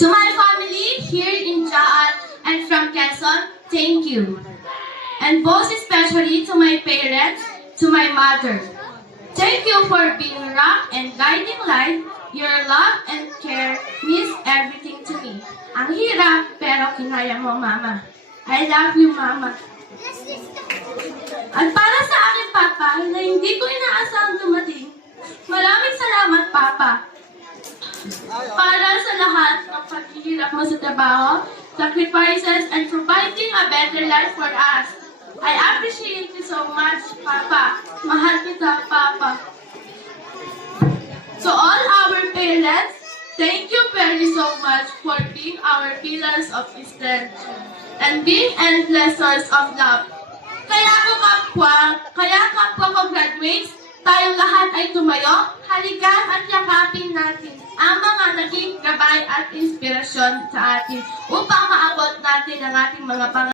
To my family here in Jaan and from Quezon, thank you. And most especially to my parents, to my mother. Thank you for being rock and guiding light. Your love and care means everything to me. Ang hirap, pero kinaya mo, Mama. I love you, Mama. At para sa akin, Papa, na hindi ko inaasahang dumating, maraming salamat, Papa. Para sa lahat ng paghihirap mo sa trabaho, sacrifices, and providing a better life for us. I appreciate you so much, Papa. Mahal kita, Papa. To all our parents, thank you very so much for being our pillars of strength and being endless source of love. Kaya kapwa ko graduates, tayong lahat ay tumayo, halikan at yakapin natin ang mga naging gabay at inspirasyon sa atin upang maabot natin ang ating mga pangarap.